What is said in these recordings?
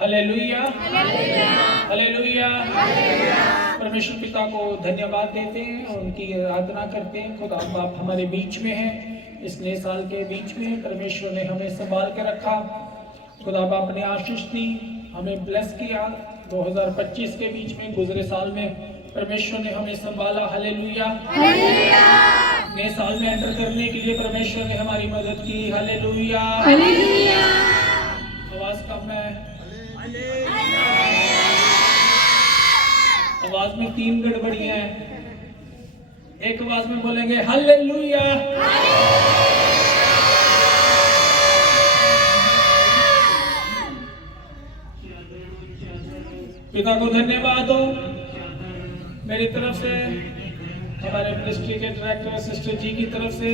Hallelujah, hallelujah. परमेश्वर पिता को धन्यवाद देते हैं और उनकी आराधना करते हैं। खुदा बाप हमारे बीच में है, इस नए साल के बीच में परमेश्वर ने हमें संभाल के रखा। खुदा बाप ने आशीष दी, हमें ब्लेस किया। 2025 के बीच में गुजरे साल में परमेश्वर ने हमें संभाला। हालेलुया, नए साल में एंटर करने के लिए परमेश्वर ने हमारी मदद की। हालेलुया, आवाज कम है, आवाज में 3 गड़बड़ियां हैं। एक आवाज में बोलेंगे हालेलुया। पिता को धन्यवाद हो। मेरी तरफ से, हमारे मिनिस्ट्री के डायरेक्टर सिस्टर जी की तरफ से,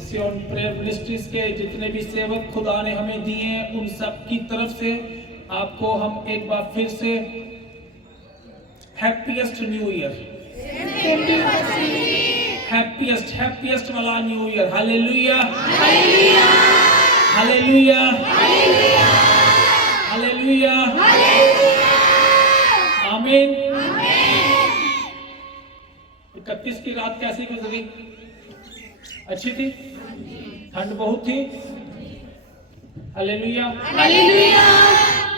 सियोन प्रेयर मिनिस्ट्रीज के जितने भी सेवक खुदा ने हमें दिए हैं, उन सब की तरफ से आपको हम एक बार फिर से हैप्पीएस्ट न्यू ईयर, हैप्पीएस्ट वाला new year. Hallelujah, hallelujah, hallelujah, आमीन। 31 की रात कैसी गुजरी? अच्छी थी, ठंड बहुत थी। Hallelujah, hallelujah.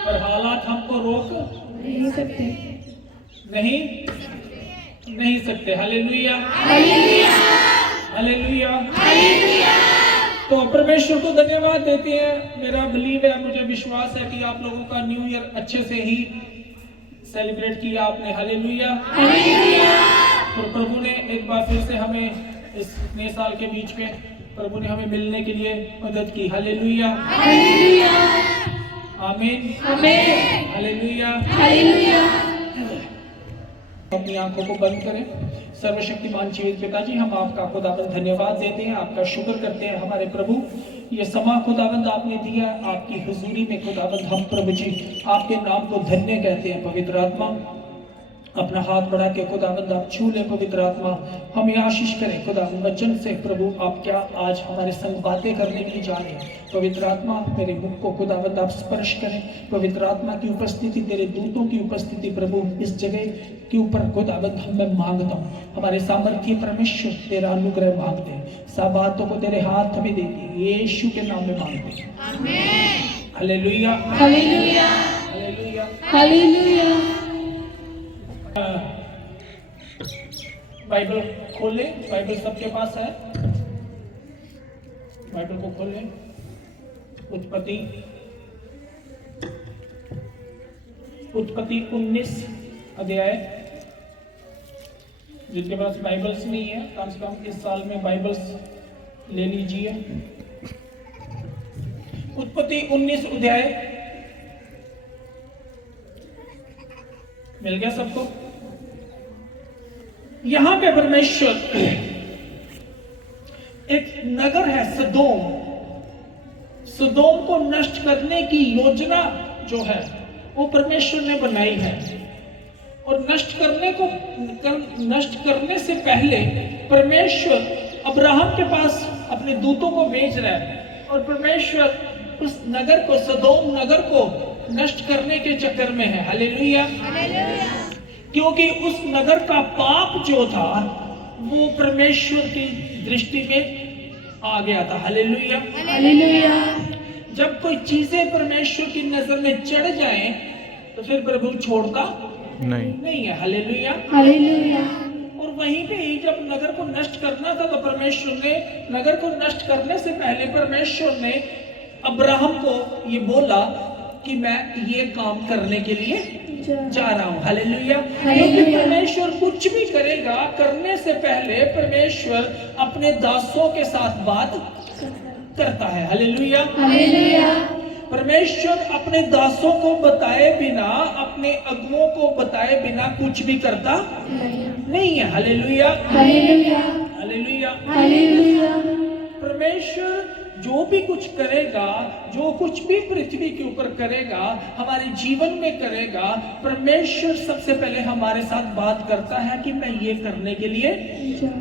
पर हालात हमको रोक नहीं सकते, नहीं सकते। Hallelujah, hallelujah, hallelujah, hallelujah. तो परमेश्वर को धन्यवाद देते हैं। मेरा बिलीव है, मुझे विश्वास है कि आप लोगों का न्यू ईयर अच्छे से ही सेलिब्रेट किया आपने। Hallelujah, hallelujah. और प्रभु ने एक बार फिर से हमें इस नए साल के बीच में प्रभु ने हमें मिलने के लिए मदद की। हालेलुया, हालेलुया, आमीन, आमीन, हालेलुया, हालेलुया। अपनी आंखों को बंद करें। सर्वशक्तिमान जीवित पिताजी, हम आपका खुदाबंद धन्यवाद देते हैं, आपका शुक्र करते हैं हमारे प्रभु। ये समा खुदाबंद आपने दिया, आपकी हुजूरी में खुदाबंद हम प्रभु जी आपके नाम को धन्य कहते हैं। पवित्र आत्मा अपना हाथ बढ़ा के खुदाबंद आप छू ले। पवित्र आत्मा हमें आशीष करें खुदा वचन से। प्रभु आप क्या आज हमारे संग बातें करने के लिए जा रहे हैं। पवित्र आत्मा मेरे मुख को खुदाबंद आप स्पर्श करें। पवित्र आत्मा की उपस्थिति, तेरे दूतों की उपस्थिति प्रभु इस जगह के ऊपर खुदाबंद मैं मांगता हूँ। हमारे सामर्थ्य परमेश्वर तेरा अनुग्रह मांगते हैं। सब बातों को तेरे हाथ में देती है, यीशु के नाम में मांगते हैं, आमीन। Hallelujah, hallelujah, hallelujah, hallelujah. Bible खोलें, बाइबल सबके पास है, बाइबल को खोलें। उत्पत्ति 19 अध्याय। जिनके पास बाइबल्स नहीं है, कम से कम इस साल में बाइबल्स ले लीजिए। उत्पत्ति 19 अध्याय मिल गया सबको? यहां पे परमेश्वर, एक नगर है सदोम, सदोम को नष्ट करने की योजना जो है वो परमेश्वर ने बनाई है। और नष्ट करने से पहले परमेश्वर अब्राहम के पास अपने दूतों को भेज रहा है। और परमेश्वर उस नगर को, सदोम नगर को नष्ट करने के चक्कर में है। हालेलुया, क्योंकि उस नगर का पाप जो था वो परमेश्वर की दृष्टि में आ गया था। Hallelujah, hallelujah. जब कोई चीजें परमेश्वर की नजर में चढ़ जाएं तो फिर प्रभु छोड़ता नहीं है। Hallelujah, hallelujah. और वहीं पे ही जब नगर को नष्ट करना था तो परमेश्वर ने नगर को नष्ट करने से पहले परमेश्वर ने अब्राहम को ये बोला कि मैं ये काम करने के लिए जा रहा हूँ। हालेलुया, क्योंकि परमेश्वर कुछ भी करेगा, करने से पहले परमेश्वर अपने दासों के साथ बात करता है। Hallelujah, hallelujah. परमेश्वर अपने दासों को बताए बिना, अपने अगुओं को बताए बिना कुछ भी करता नहीं है। Hallelujah, hallelujah, hallelujah, hallelujah. परमेश्वर जो भी कुछ करेगा, जो कुछ भी पृथ्वी के ऊपर करेगा, हमारे जीवन में करेगा, परमेश्वर सबसे पहले हमारे साथ बात करता है कि मैं ये करने के लिए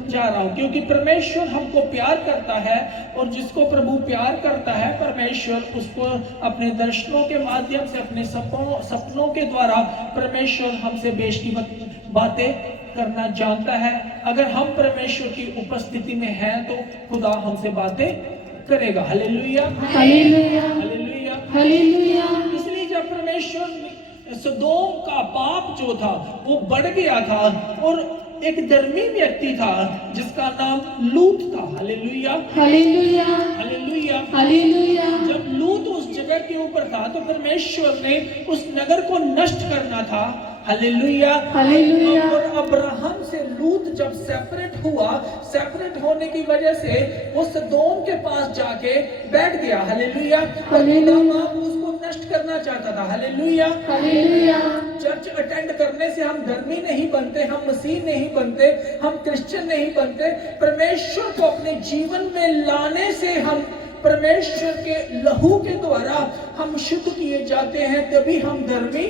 जा रहा हूं, क्योंकि परमेश्वर हमको प्यार करता है, और जिसको प्रभु प्यार करता है परमेश्वर उसको अपने दर्शनों के माध्यम से, अपने सपनों के द्वारा परमेश्वर हमसे बेशकी बातें करना जानता है। अगर हम परमेश्वर की उपस्थिति में हैं तो खुदा हमसे बातें करेगा। Hallelujah, hallelujah, hallelujah, hallelujah. इसलिए जब परमेश्वर सदोम का पाप जो था वो बढ़ गया था, और एक धर्मी व्यक्ति था जिसका नाम लूत था। Hallelujah, hallelujah, hallelujah, hallelujah. जब लूत उस जगह के ऊपर था तो परमेश्वर ने उस नगर को नष्ट करना था। Hallelujah, hallelujah. और अब्राहम से लूत जब सेपरेट हुआ, सेपरेट होने की वजह से वो सदोम के पास जाके बैठ गया। Hallelujah, hallelujah. उसको नष्ट करना चाहता था। Hallelujah, hallelujah. चर्च अटेंड करने से हम धर्मी नहीं बनते, हम मसीह नहीं बनते, हम क्रिश्चियन नहीं बनते। परमेश्वर को अपने जीवन में लाने से हम परमेश्वर के लहू के द्वारा हम शुद्ध किए जाते हैं, तभी हम धर्मी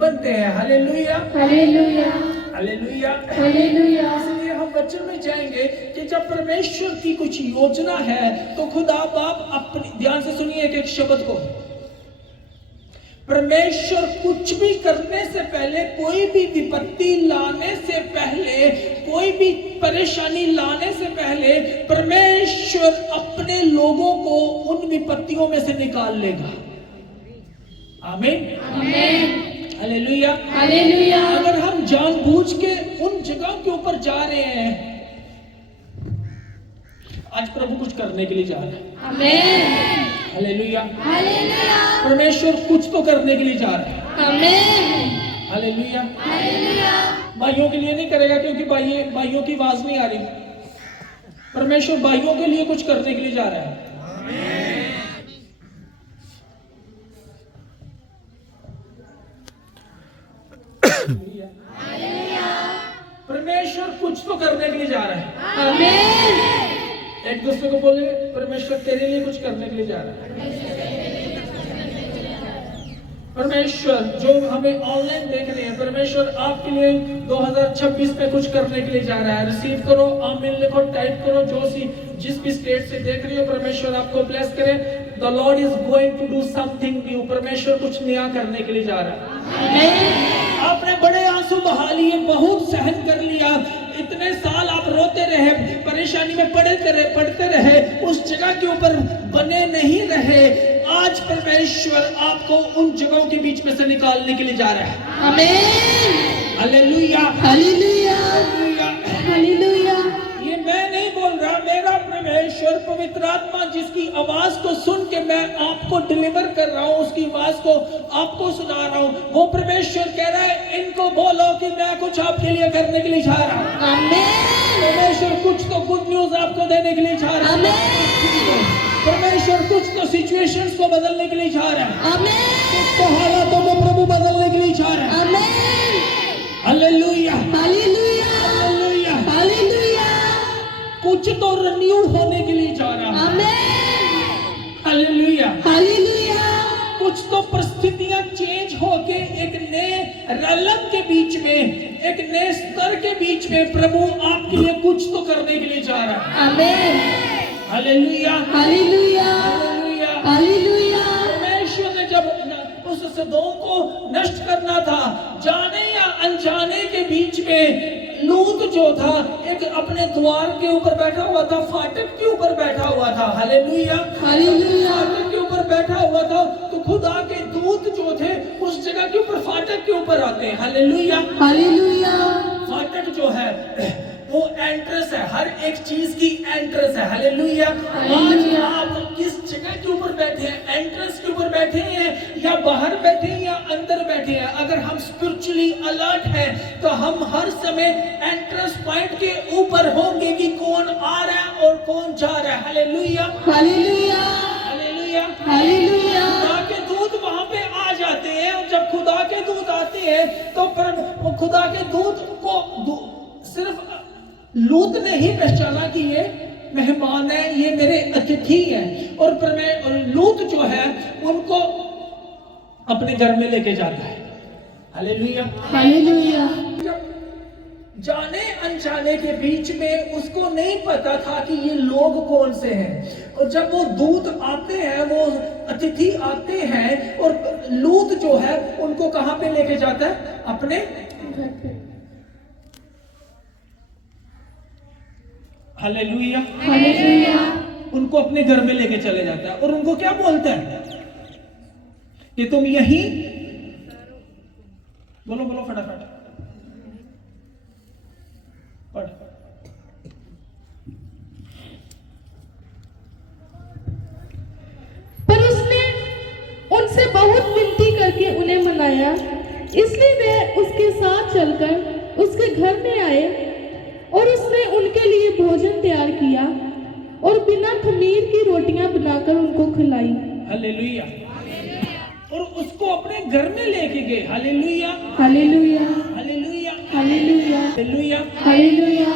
बनते हैं। Hallelujah, hallelujah, hallelujah, hallelujah. इसलिए हम वचन में जाएंगे कि जब परमेश्वर की कुछ योजना है तो खुदा बाप अपनी, ध्यान से सुनिए एक शब्द को, परमेश्वर कुछ भी करने से पहले, कोई भी विपत्ति लाने से पहले, कोई भी परेशानी लाने से पहले परमेश्वर अपने लोगों को उन विपत्तियों में से निकाल लेगा। आमीन, आमीन, हालेलुया, हालेलुया। अगर हम जानबूझ के उन जगह के ऊपर जा रहे हैं, आज प्रभु कुछ करने के लिए जा रहे हैं। आमीन, हालेलुया, हालेलुया। परमेश्वर कुछ तो करने के लिए जा रहे हैं। आमीन, हालेलुया, हालेलुया। भाइयों के लिए नहीं करेगा, क्योंकि भाइयों की आवाज नहीं आ रही। परमेश्वर भाइयों के लिए कुछ करने के लिए जा रहा है। परमेश्वर कुछ तो करने के लिए जा रहा है। आमीन। एक दूसरे को बोले, परमेश्वर तेरे लिए कुछ करने के लिए जा रहा है। परमेश्वर जो हमें ऑनलाइन देख रहे हैं, परमेश्वर आपके लिए 2026 में कुछ करने के लिए जा रहा है। रिसीव करो, आमीन लिखो, टाइप करो, जिस भी स्टेट से देख रही हो, परमेश्वर आपको ब्लेस करे। The Lord is going to do something new, परमेश्वर कुछ नया करने के लिए जा रहा है। आमीन। आपने बड़े आंसू बहा लिए, बहुत सहन कर लिया, इतने साल आप रोते रहे, परेशानी में पड़ते रहे, उस जगह के ऊपर बने नहीं रहे। आज परमेश्वर आपको उन जगहों के बीच में से निकालने के लिए जा रहा है। आमीन, हालेलुया, हालेलुया, हालेलुया, हालेलुया। ये मैं नहीं बोल रहा, मेरा परमेश्वर पवित्र आत्मा जिसकी आवाज को सुन के मैं आपको डिलीवर कर रहा हूँ, उसकी आवाज को आपको सुना रहा हूँ, वो परमेश्वर कह रहा है इनको बोलो कि मैं कुछ आपके लिए करने के लिए जा रहा हूँ। आमीन। परमेश्वर कुछ तो गुड न्यूज आपको देने के लिए जा रहा है। परमेश्वर कुछ तो सिचुएशंस को बदलने के लिए जा रहा है। आमीन। कुछ तो हालातों को प्रभु बदलने के लिए जा रहा है। आमीन, हालेलुया, हालेलुया, हालेलुया, हालेलुया। कुछ तो रिन्यू होने के लिए जा रहा है। आमीन, हालेलुया, हालेलुया। कुछ तो परिस्थितियां चेंज होके एक नए रलम के बीच में, एक नए स्तर के बीच में प्रभु आपके लिए कुछ तो करने के लिए जा रहा है। आमीन, हालेलुया, हालेलुया, हालेलुया। हालेलुया। परमेश्वर ने जब उस सदोम को नष्ट करना था, जाने या अनजाने के बीच में लूत जो था एक अपने द्वार के ऊपर बैठा हुआ था, फाटक के ऊपर बैठा हुआ था। Hallelujah, hallelujah. फाटक के ऊपर बैठा हुआ था, तो खुदा के दूत जो थे उस जगह के ऊपर, फाटक के ऊपर आते हैं। Hallelujah, hallelujah. फाटक जो है वो एंट्रेंस है, हर एक चीज की एंट्रेंस है। हालेलुया, आज आप किस जगह के ऊपर बैठे हैं, एंट्रेंस के ऊपर बैठे हैं या बाहर बैठे हैं या अंदर बैठे हैं, अगर हम स्पिरिचुअली अलर्ट हैं तो हम हर समय एंट्रेंस पॉइंट के ऊपर होंगे कि कौन आ रहा है और कौन जा रहा है। Hallelujah, hallelujah, hallelujah, hallelujah. खुदा के दूत वहां पे आ जाते हैं, और जब खुदा के दूत आते हैं तो खुदा के दूत को सिर्फ लूत ने ही पहचाना कि ये मेहमान है, ये मेरे अतिथि हैं। और लूत जो है उनको अपने घर में लेके जाता है। हालेलुया। हालेलुया। जाने अनजाने के बीच में उसको नहीं पता था कि ये लोग कौन से हैं। और जब वो दूत आते हैं, वो अतिथि आते हैं, और लूत जो है उनको कहां पे लेके जाता है? अपने हालेलुया। हालेलुया। उनको अपने घर में लेके चले जाता है और उनको क्या बोलता है कि तुम यहीं, बोलो बोलो फटाफट पढ़। पर उसने उनसे बहुत विनती करके उन्हें मनाया, इसलिए वे उसके साथ चलकर उसके घर में आए और उसने उनके लिए भोजन तैयार किया और बिना खमीर की रोटियां बनाकर उनको खिलाई। हालेलुया। और उसको अपने घर में लेके गए। Hallelujah. Hallelujah. Hallelujah. Hallelujah. Hallelujah. Hallelujah.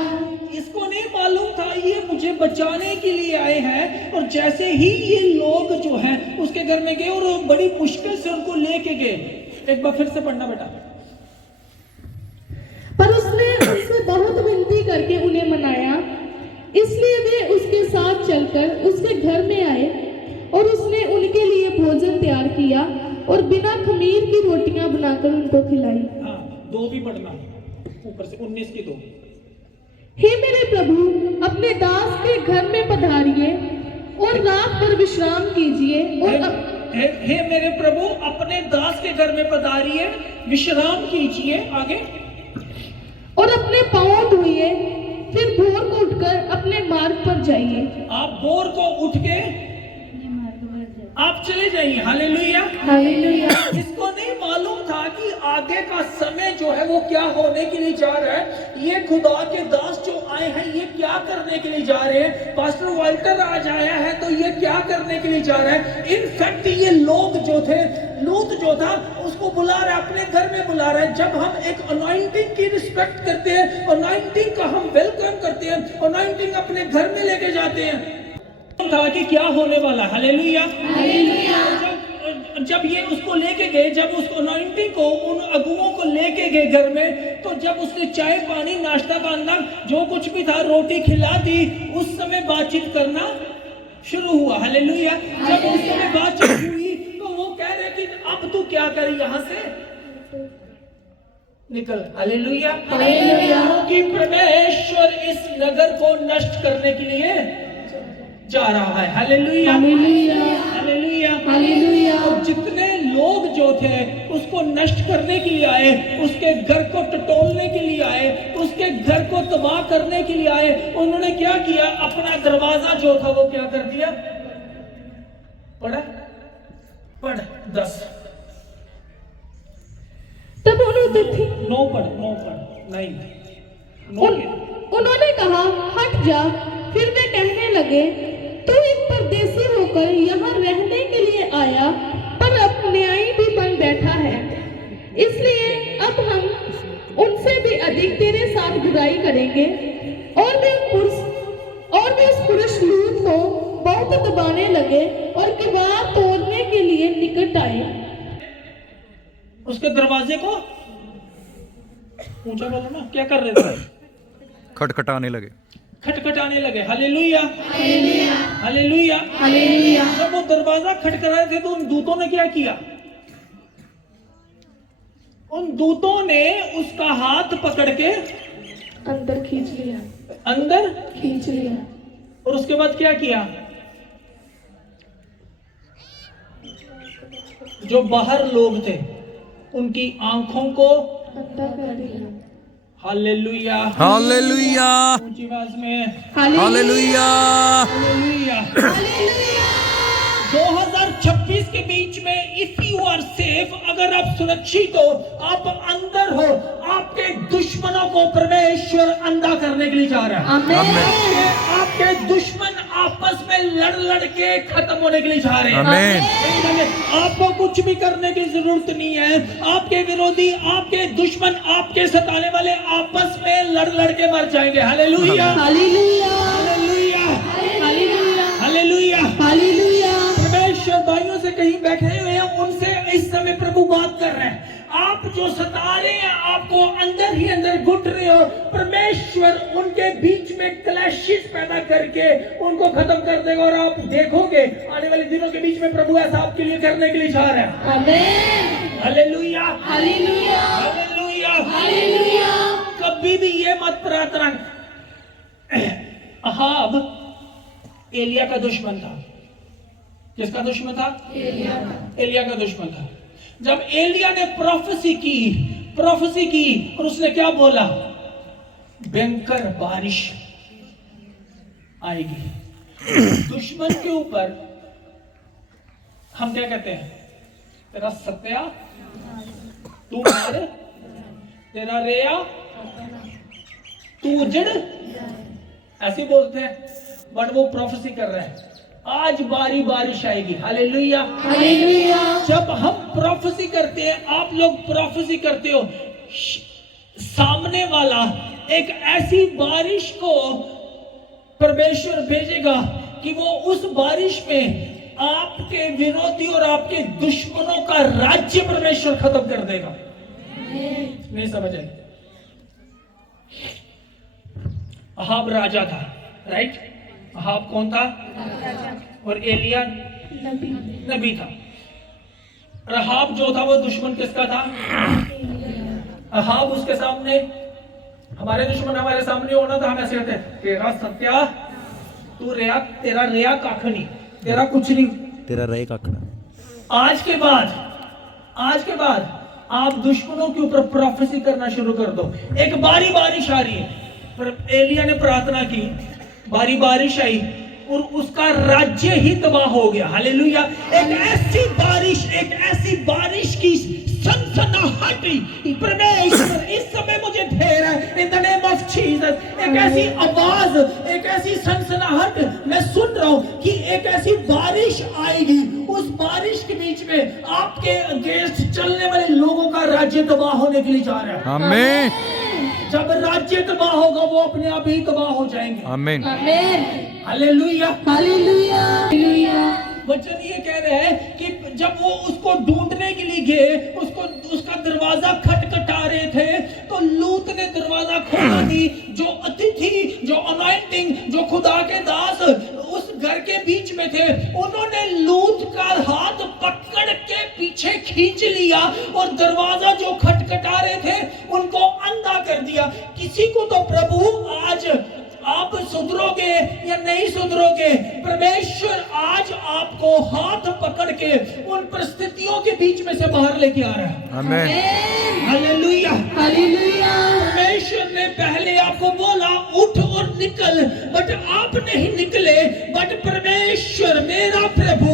इसको नहीं मालूम था ये मुझे बचाने के लिए आए हैं। और जैसे ही ये लोग जो हैं उसके घर में गए और बड़ी मुश्किल से उनको लेके गए। एक बार फिर से पढ़ना बेटा। पर उसने उनसे बहुत विनती करके उन्हें मनाया, इसलिए वे उसके साथ चलकर उसके घर में आए और उसने उनके लिए भोजन तैयार किया और बिना खमीर की रोटियां बनाकर उनको खिलाई। हाँ, 2 भी पढ़ना ऊपर से 19 की 2। हे मेरे प्रभु, अपने दास के घर में पधारिए और रात भर विश्राम कीजिए। हे मेरे प्रभु, अपने दास के घर में पधारिए, विश्राम कीजिए। आगे। और अपने पांव धोइए, फिर भोर को उठकर अपने मार्ग पर जाइए। आप भोर को उठ के आप चले जाइए। हालेलुया। हालेलुया। इसको नहीं मालूम था कि आगे का समय जो है वो क्या होने के लिए जा रहा है। ये खुदा के दास जो आए हैं ये क्या करने के लिए जा रहे हैं। पास्टर वाल्टर आज आया है तो ये क्या करने के लिए जा रहा है। इनफैक्ट ये लोग जो थे, लूत जो था उसको बुला रहा है, अपने घर में बुला रहा है। जब हम एक अनॉइंटिंग की रिस्पेक्ट करते हैं, अनॉइंटिंग का हम वेलकम करते हैं, अनॉइंटिंग अपने घर में लेके जाते हैं, था कि क्या होने वाला। हालेलुया। जब ये उसको लेके गए, जब उसको अनॉइंटिंग को उन अगुओं को लेके गए घर में, तो जब उसने चाय पानी नाश्ता पाना जो कुछ भी था रोटी खिला दी, उस समय बातचीत करना शुरू हुआ। हालेलुया। जब उस समय बातचीत हुई तो वो कह रहे कि अब तू क्या करे, यहां से निकल। हालेलुया। क्योंकि परमेश्वर इस नगर को नष्ट करने के लिए जा रहा है। हालेलुया। हालेलुया। हालेलुया। और जितने लोग जो थे उसको नष्ट करने के लिए आए, उसके घर को टटोलने के लिए आए, उसके घर को तबाह करने के लिए आए, उन्होंने क्या किया? अपना दरवाजा जो था वो क्या कर दिया? पढ़ 10। तब उन्होंने 9 उन्होंने कहा, हट जा। फिर वे कहने लगे, तू एक परदेसी होकर यहाँ रहने के लिए आया, पर अब न्यायी भी बन बैठा है। इसलिए अब हम उनसे भी अधिक तेरे साथ बुराई करेंगे। और वे उस पुरुष लूत को बहुत दबाने लगे और किवाड़ तोड़ने के लिए निकट आए। उसके दरवाजे को ऊंचा बोलो ना, क्या कर रहे थे? खटखटाने लगे। हालेलुया। हालेलुया। हालेलुया। जब वो दरवाजा खटखटाए थे तो उन दूतों ने क्या किया? उन दूतों ने उसका हाथ पकड़ के अंदर खींच लिया। और उसके बाद क्या किया? जो बाहर लोग थे उनकी आंखों को अंदर कर दिया। हालेलुया। हालेलुया। ऊंची आवाज में हालेलुया। हालेलुया। 2026 के बीच में इफ यू आर सेफ, अगर आप सुरक्षित हो, आप अंदर हो, आपके दुश्मनों को परमेश्वर अंधा करने के लिए जा रहा है। आपके दुश्मन आपस में लड़ के खत्म होने के लिए जा रहे हैं। आमीन। आपको कुछ भी करने की जरूरत नहीं है। आपके विरोधी, आपके दुश्मन, आपके सताने वाले आपस में लड़ के मर जाएंगे। हालेलुया। हालेलुया। हालेलुया। हालेलुया। परमेश्वर भाइयों से कहीं बैठे हुए हैं, उनसे इस समय प्रभु बात कर रहे हैं। आप जो सता रहे हैं, आपको अंदर ही अंदर घुट रहे हो, परमेश्वर उनके बीच में क्लैशेस पैदा करके उनको खत्म कर देगा। और आप देखोगे आने वाले दिनों के बीच में प्रभु ऐसा आपके लिए करने के लिए चाह रहे हैं। Amen. Hallelujah, hallelujah. Hallelujah, hallelujah. कभी भी ये मत प्रार्थना। अहाब एलिया का दुश्मन था। किसका दुश्मन था? एलिया का दुश्मन था। जब एलिया ने प्रोफेसी की और उसने क्या बोला? भयंकर बारिश आएगी। दुश्मन के ऊपर हम क्या कहते हैं? तेरा सत्या तू मार, तेरा रेया तू उजड़, ऐसे बोलते हैं। बट वो प्रोफेसी कर रहा है, आज बारिश आएगी। Hallelujah, hallelujah. जब हम प्रोफेसी करते हैं, आप लोग प्रोफेसी करते हो, सामने वाला एक ऐसी बारिश को परमेश्वर भेजेगा कि वो उस बारिश में आपके विरोधी और आपके दुश्मनों का राज्य परमेश्वर खत्म कर देगा। नहीं समझ आए? अहाब राजा था, राइट? अहाब कौन था? और एलिया नबी था। अहाब जो था वो दुश्मन किसका था? अहाब उसके सामने, हमारे दुश्मन हमारे सामने होना था, हम ऐसे कहते हैं तेरा सत्या तू रेया, तेरा रेया काख नहीं, तेरा कुछ नहीं, तेरा रहे काखड़ा। आज के बाद आप दुश्मनों के ऊपर प्रोफेसी करना शुरू कर दो। एक बारिश आ रही है, पर एलिया ने प्रार्थना की, बारिश आई और उसका राज्य ही तबाह हो गया। हालेलुया। एक ऐसी बारिश की सनसनाहट परमेश्वर इस समय मुझे दे रहा है, इन द नेम ऑफ जीसस। एक ऐसी आवाज, एक ऐसी सनसनाहट मैं सुन रहा हूं कि एक ऐसी बारिश आएगी। उस बारिश के बीच में आपके अगेंस्ट चलने वाले लोगों का राज्य तबाह होने के लिए जा रहा है। आमीन, जब राज्य तबाह होगा, वो अपने आप ही तबाह हो जाएंगे। आमीन, आमेन। हालेलुया। हालेलुया। हालेलुया। वचन ये कह रहे हैं कि जब वो उसको ढूंढने के लिए गए, उसका दरवाजा खटखटा रहे थे, तो लूत ने दरवाजा खोला दी। जो अतिथि, जो अनॉइंटिंग, जो खुदा के दास उस घर के बीच में थे, उन्होंने लूत का हाथ पकड़ के पीछे खींच लिया और दरवाजा जो खटखटा रहे थे उनको अंधा कर दिया। किसी को तो प्रभु आज आप सुधरोगे या नहीं सुधरोगे, परमेश्वर आज आपको हाथ पकड़ के उन परिस्थितियों के बीच में से बाहर लेके आ रहा है। आमीन, हालेलुया। हालेलुया। परमेश्वर ने पहले आपको बोला उठ और निकल, बट आप नहीं निकले। बट परमेश्वर मेरा प्रभु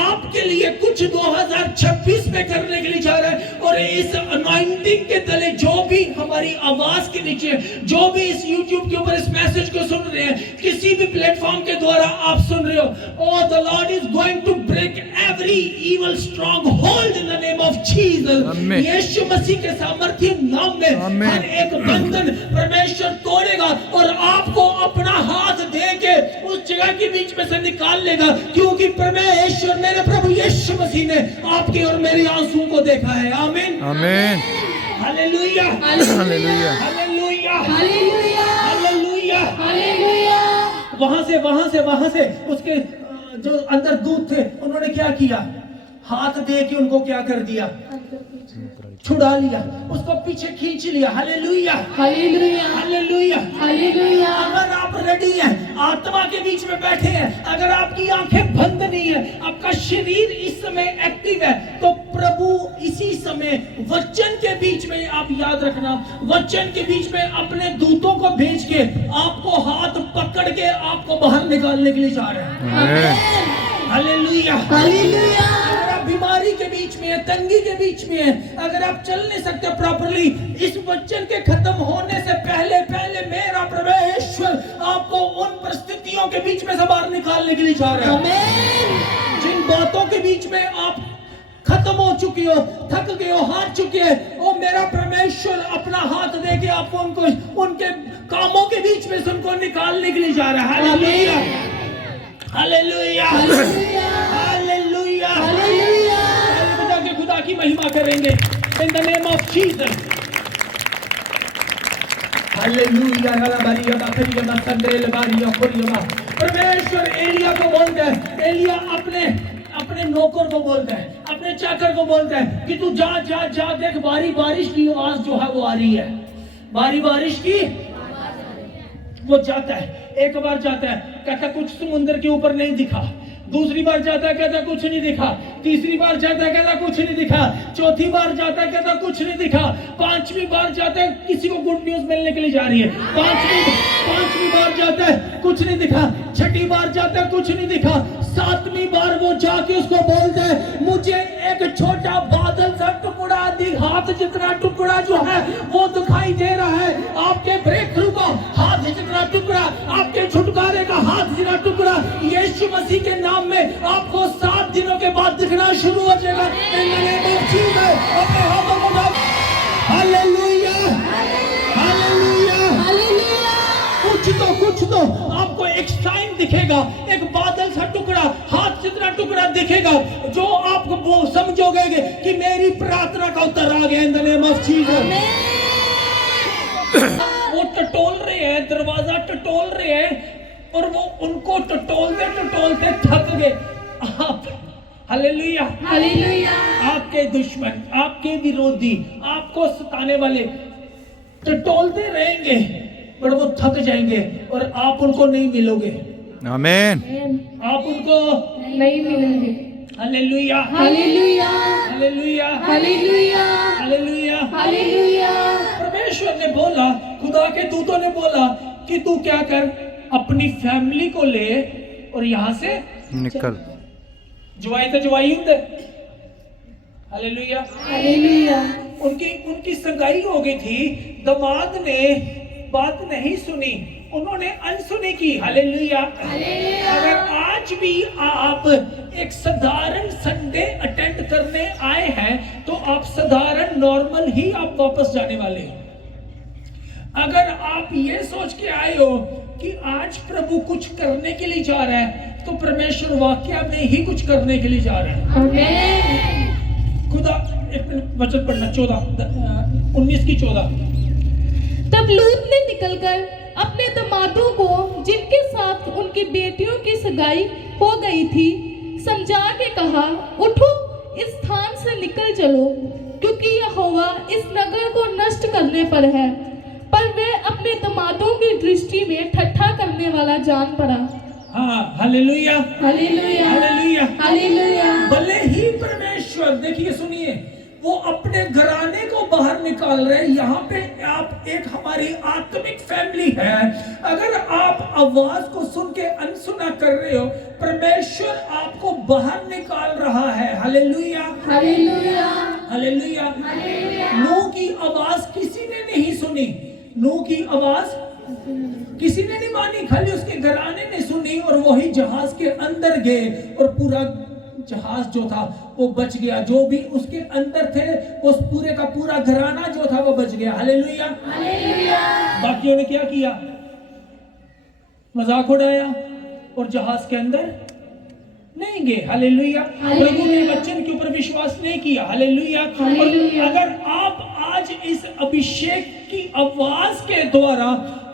आपके लिए कुछ 2026 में करने के लिए जा रहा है। और इस अनॉइंटिंग के तले जो भी हमारी आवाज के नीचे, जो भी इस YouTube के ऊपर इस मैसेज को सुन रहे हैं, किसी भी प्लेटफॉर्म के द्वारा आप सुन रहे हो, oh the Lord is going to break every evil stronghold in the name of Jesus। आमीन। यीशु मसीह के सामर्थ्य नाम में आमीन। हर एक बंधन परमेश्वर तोड़ेगा और आपको अपना हाथ दे के उस जगह के बीच में से निकाल लेगा, क्योंकि परमेश्वर मेरे प्रभु यीशु मसीह ने आपके और मेरे आंसू को देखा है। आमीन, आमीन, hallelujah, hallelujah, hallelujah, hallelujah. Hallelujah. Hallelujah. वहां से उसके जो अंदर दूत थे, उन्होंने क्या किया? हाथ दे के उनको क्या कर दिया? छुड़ा लिया, उसको पीछे खींच लिया। Hallelujah, hallelujah. हालेलुया। हालेलुया। अगर आप रेडी हैं, आत्मा के बीच में बैठे हैं, अगर आपकी आंखें बंद नहीं है, आपका शरीर इस समय एक्टिव है, तो प्रभु इसी समय वचन के बीच में, आप याद रखना, वचन के बीच में अपने दूतों को भेज के आपको हाथ पकड़ के आपको बाहर निकालने के लिए जा रहे हैं। आमीन, हालेलुया, हालेलुया। अगर आप बीमारी के बीच में है, तंगी के बीच में है, अगर आप चल नहीं सकते प्रॉपर्ली, इस वचन के खत्म होने से पहले मेरा परमेश्वर आपको उन परिस्थितियों के बीच में से बाहर निकालने के लिए जा रहा है। आमेन। जिन बातों के बीच में आप खत्म हो चुकी हो, थक गए हो, हार चुके हैं, वो मेरा परमेश्वर अपना हाथ दे के आपको उनके कामों के बीच में से उनको निकालने के लिए जा रहा है। Hallelujah. Hallelujah hallelujah hallelujah hallelujah खुदा के खुदा की महिमा करेंगे in the name of Jesus hallelujah गलाबारिया बाखरिया बसंदेल बारिया खोरिया परमेश्वर एलिया को बोलता है एलिया अपने नौकर को बोलता है अपने चाकर को बोलता है कि तू जा जा जा देख बारिश की आवाज जो है वो आ रही है बारिश की वो जाता है एक बार जाता है कहता कुछ समुद्र के ऊपर नहीं दिखा दूसरी बार जाता है कहता कुछ नहीं दिखा तीसरी बार जाता है कहता कुछ नहीं दिखा चौथी बार जाता है कहता कुछ नहीं दिखा पांचवी बार जाता है किसी को गुड न्यूज मिलने के लिए जा रही है पांचवी बार जाता है कुछ नहीं दिखा छठी बार जाता है कुछ नहीं दिखा सातवीं बार वो जाके उसको बोलता है मुझे एक छोटा बादल सा टुकड़ा हाथ जितना टुकड़ा जो है वो दिखाई दे रहा है आपके ब्रेक थ्रू का हाथ जितना टुकड़ा आपके छुटकारे का हाथ जितना टुकड़ा यीशु मसीह के नाम में आपको 7 दिनों के बाद दिखना शुरू हो जाएगा अपने हाथों को हालेलुया हालेलुया हालेलुया कुछ तो आपको एक साइन दिखेगा एक बादल सा टुकड़ा हाथ जितना टुकड़ा दिखेगा जो आपको वो समझोगे कि मेरी प्रार्थना का उत्तर आ गया इन द नेम ऑफ जीसस वो टटोल रहे हैं दरवाजा टटोल रहे हैं और वो उनको टटोलते थक गए आप हालेलुया हालेलुया आपके दुश्मन आपके विरोधी आपको सताने वाले टटोलते रहेंगे पर वो थक जाएंगे और आप उनको नहीं मिलोगे आमीन आप उनको नहीं मिलेंगे hallelujah hallelujah hallelujah hallelujah hallelujah hallelujah परमेश्वर ने बोला खुदा के दूतों ने बोला कि तू क्या कर अपनी फैमिली को ले और यहाँ से निकल जुआई तो जुआई होते हालेलुया हालेलुया उनकी संगाई हो गई थी दामाद ने बात नहीं सुनी उन्होंने अनसुनी की हालेलुया अगर आज भी आप एक साधारण संडे अटेंड करने आए हैं तो आप साधारण नॉर्मल ही आप वापस जाने वाले हो अगर आप ये सोच के आए हो कि आज प्रभु कुछ करने के लिए जा रहा है तो परमेश्वर वाकया में ही कुछ करने के लिए जा रहा है आमीन खुदा एक मिनट वचन पढ़ना 19 की 14 तब लूत ने निकलकर अपने दामादों को जिनके साथ उनकी बेटियों की सगाई हो गई थी समझा के कहा उठो इस स्थान से निकल चलो क्योंकि यहोवा इस नगर को नष्ट करने पर है पर वे अपने दामादों की दृष्टि में ठट्ठा करने वाला जान पड़ा हाँ हालेलुया हालेलुया हालेलुया हालेलुया भले ही परमेश्वर देखिए सुनिए वो अपने घराने को बाहर निकाल रहे यहाँ पे आप एक हमारी आत्मिक फैमिली है अगर आप आवाज को सुन के अनसुना कर रहे हो परमेश्वर आपको बाहर निकाल रहा है हालेलुया हालेलुया हालेलुया नूह की आवाज किसी ने नहीं सुनी नूह की आवाज किसी ने नहीं मानी खाली उसके घराने ने सुनी और वही जहाज के अंदर गए और पूरा जहाज जो था वो बच गया जो भी उसके अंदर थे उस पूरे का पूरा घराना जो था वो बच गया हालेलुया हालेलुया बाकियों ने क्या किया मजाक उड़ाया और जहाज के अंदर नहीं गए हालेलुया प्रभु ने वचन के ऊपर विश्वास नहीं किया हालेलुया अगर आप आज इस अभिषेक की आवाज के द्वारा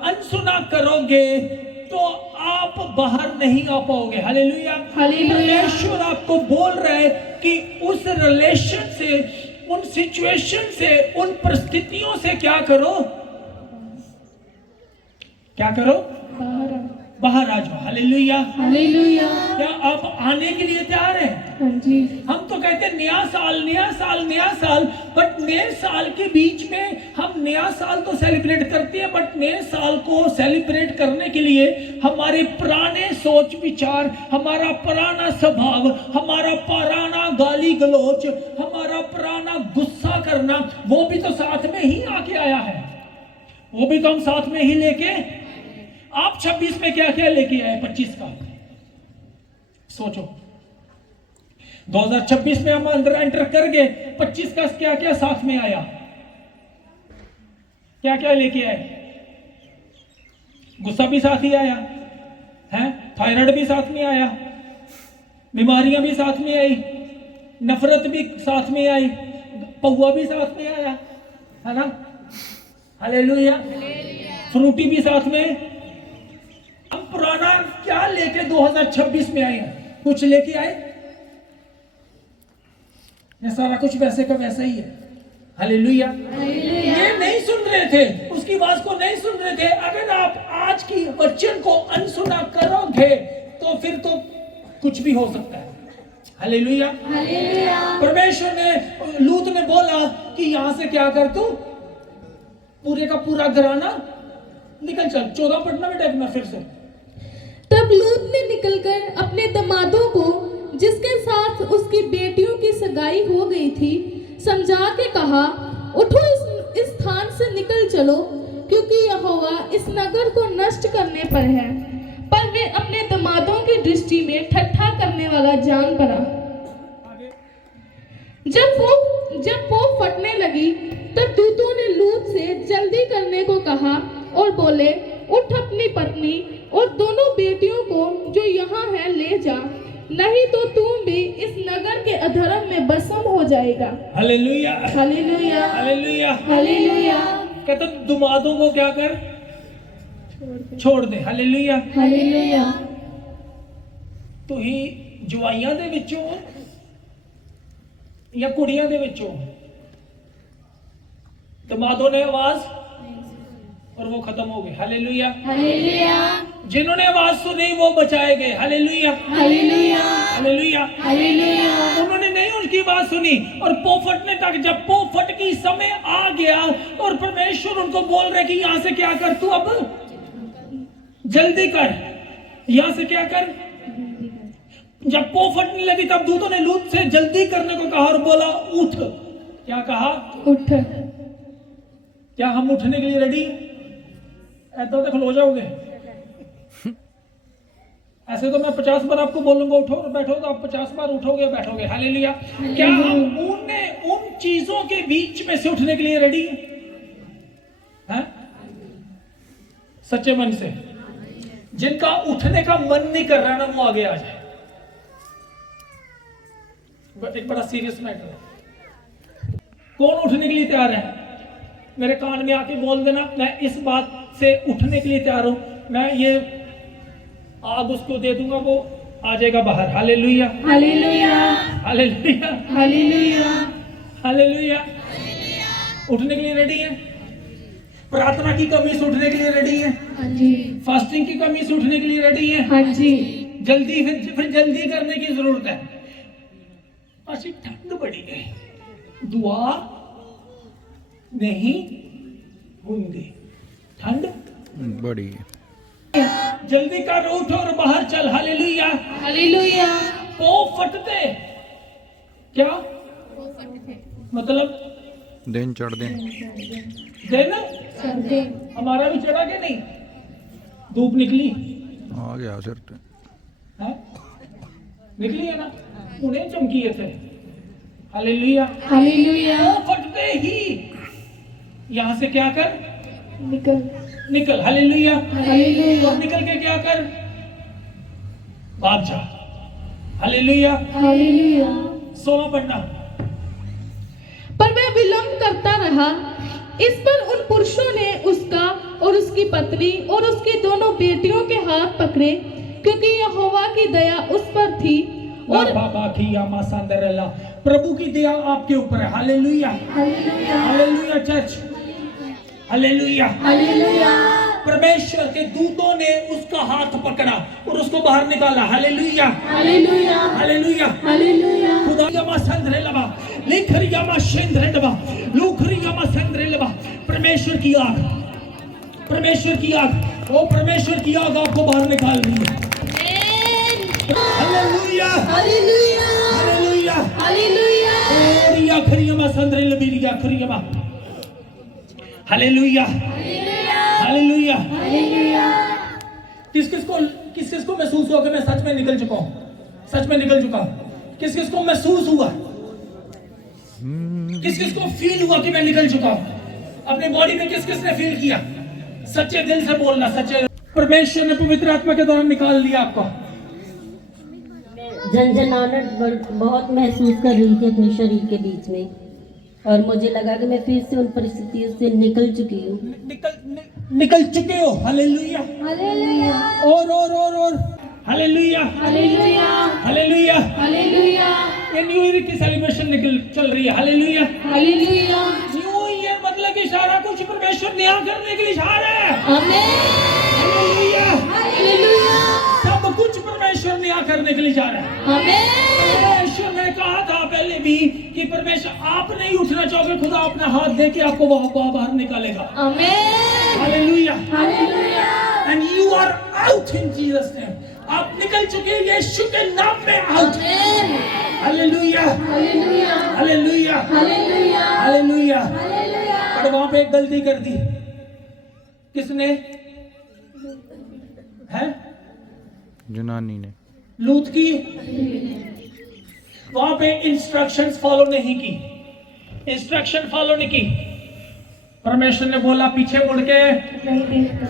अनसुना करोगे तो आप बाहर नहीं आ पाओगे हालेलुया परमेश्वर आपको बोल रहे हैं कि उस रिलेशन से उन सिचुएशन से उन परिस्थितियों से क्या करो बाहर आ जाओ हालेलुया हालेलुया क्या आप आने के लिए तैयार हैं हाँ जी हम तो कहते हैं नया साल बट नए साल के बीच में हम नया साल तो सेलिब्रेट करते हैं बट नए साल को सेलिब्रेट करने के लिए हमारे पुराने सोच विचार हमारा पुराना स्वभाव हमारा पुराना गाली गलोच हमारा पुराना गुस्सा करना वो भी तो साथ में ही आके आया है वो भी तो हम साथ में ही लेके आप 26 में क्या क्या लेके आए 25 का सोचो 2026 में हम अंदर एंटर कर गए 25 का क्या क्या साथ में आया क्या क्या लेके आए गुस्सा भी साथ ही आया हैं, थायराइड भी साथ में आया, बीमारियां भी साथ में आई, नफरत भी साथ में आई, पौआ भी साथ में आया, है ना, हालेलुया, फ्रूटी भी साथ में। हम पुराना क्या लेके 2026 में आए हैं? कुछ लेके आए? ये सारा कुछ वैसे का वैसा ही है। हालेलुया। ये नहीं सुन रहे थे, उसकी आवाज को नहीं सुन रहे थे। अगर आप आज की वचन को अनसुना करोगे तो फिर तो कुछ भी हो सकता है। हालेलुया। परमेश्वर ने, लूत ने बोला कि यहां से क्या कर, तू पूरे का पूरा घराना निकल चल। 14 पढ़ना बेटा एक बार फिर से। तब लूत ने निकलकर अपने दामादों को, जिसके साथ उसकी बेटियों की सगाई हो गई थी, समझा के कहा, उठो इस स्थान से निकल चलो, क्योंकि यहोवा इस नगर को नष्ट करने पर है। पर वे अपने दामादों की दृष्टि में ठट्ठा करने वाला जान पड़ा। जब वो फटने लगी, तब दूतों ने लूत से जल्दी करने को कहा और बोले, उठ अपनी पत्नी और दोनों बेटियों को जो यहाँ है ले जा, नहीं तो तुम भी इस नगर के अधर्म में भस्म हो जाएगा। Hallelujah, hallelujah, hallelujah, hallelujah. कहते दुमादों को क्या कर, छोड़ दे। Hallelujah, hallelujah. तू ही जवाइयां दे विचों या कुड़ियां दे विचों? दमादों ने आवाज और वो खत्म हो गए। हालेलुया, हालेलुया, जिन्होंने आवाज सुनी वो बचाए गए। Hallelujah, hallelujah, hallelujah, hallelujah. उन्होंने नहीं उनकी बात सुनी और पो फटने तक, जब पो फट की समय आ गया और परमेश्वर उनको बोल रहे कि यहां से क्या कर, तू अब जल्दी कर, यहां से क्या कर। जब पो फटने लगी तब दूतों ने लूत से जल्दी करने को कहा और बोला, उठ। क्या कहा? उठ। क्या हम उठने के लिए रेडी? ऐसा तो खलो जाओगे। ऐसे तो मैं 50 बार आपको बोलूंगा उठो और बैठो, तो आप 50 बार उठोगे बैठोगे। हालेलुया। क्या हम उन चीजों के बीच में से उठने के लिए रेडी हैं? सच्चे मन से। जिनका उठने का मन नहीं कर रहा ना, वो आगे आ जाए। एक बड़ा सीरियस मैटर है। कौन उठने के लिए तैयार है? मेरे कान में आके बोल देना, मैं इस बात से उठने के लिए तैयार हूं। मैं ये आग उसको दे दूंगा, वो आ जाएगा बाहर। Hallelujah, hallelujah, hallelujah, hallelujah, hallelujah. उठने के लिए रेडी है? प्रार्थना की कमी से उठने के लिए रेडी है? हाँ जी, फास्टिंग की कमी से उठने के लिए रेडी है? हाँ जी। जल्दी फिर जल्दी करने की जरूरत है। अच्छी ठंड बड़ी है, दुआ नहीं होंगे। ठंड बड़ी जल्दी कर, उठ और बाहर चल। Hallelujah, hallelujah. पो फटते क्या मतलब? दिन चढ़ दे। दिन सर्दे। हमारा भी चढ़ा के नहीं, धूप निकली आ गया सिर पे। है, निकली है ना, उन्हें चमकी थे। Hallelujah, hallelujah. पो फटते ही यहां से क्या कर, निकल। हालेलुया, हालेलुया, और निकल के क्या कर, भाग जा। Hallelujah, hallelujah. 16 पढ़ना। पर वह विलंब करता रहा। इस पर उन पुरुषों ने उसका और उसकी पत्नी और उसकी दोनों बेटियों के हाथ पकड़े, क्योंकि यहोवा की दया उस पर थी। और बाबा की यामा सांदरला, प्रभु की दया आपके ऊपर है। Hallelujah, hallelujah, hallelujah church, hallelujah. Hallelujah. परमेश्वर के दूतों ने उसका हाथ पकड़ा और उसको बाहर निकाला। Hallelujah, hallelujah, hallelujah, hallelujah. खुदा यामा सांदरला, लेखरी यामा शेंद्रडवा, लूखरी यामा सांदरला। परमेश्वर की आग, परमेश्वर की आग, वो परमेश्वर की आग आपको बाहर निकाल रही है। Hallelujah, hallelujah, hallelujah, hallelujah. एरिया खरियमा सांदरला बिरिया खरियमा। Hallelujah, hallelujah. किस किस को महसूस हुआ कि मैं सच में निकल चुका हूं? सच में निकल चुका हूं। किस किस को महसूस हुआ? किस किस को फील हुआ कि मैं निकल चुका हूं? अपने बॉडी में किस किस ने फील किया? सच्चे दिल से बोलना, सच्चे। परमेश्वर ने पवित्र आत्मा के द्वारा निकाल लिया आपको। झंझनाहट बहुत महसूस कर रही थी अपने शरीर के बीच में, और मुझे लगा कि मैं फिर से उन परिस्थितियों से निकल चुकी हूँ। निकल चुके हो। हालेलुया, हालेलुया, और हालेलुया, हालेलुया, हालेलुया। हालेलुया, ये न्यू ईयर की सेलिब्रेशन चल रही है। हालेलुया। हालेलुया, न्यू ईयर मतलब कि सारा कुछ परमेश्वर नया करने के लिए इशारा है। आमेन, हालेलुया। हालेलुया, सब कुछ परमेश्वर नया करने के लिए इशारा है। आमेन, परमेश्वर ने कहा था पहले भी कि परमेश्वर आप नहीं उठना चाहोगे, खुदा अपना हाथ दे के आपको वहां बाहर निकालेगा। Amen, hallelujah. Hallelujah, and you are out in Jesus name. आप निकल चुके हैं यीशु के नाम में out. Amen, hallelujah, hallelujah, hallelujah, hallelujah, hallelujah. Hallelujah, पर वहां पे एक गलती कर दी। किसने? है जनानी ने। लूत की। वहां पे इंस्ट्रक्शंस फॉलो नहीं की, इंस्ट्रक्शन फॉलो नहीं की। परमेश्वर ने बोला पीछे मुड़ के नहीं देखता,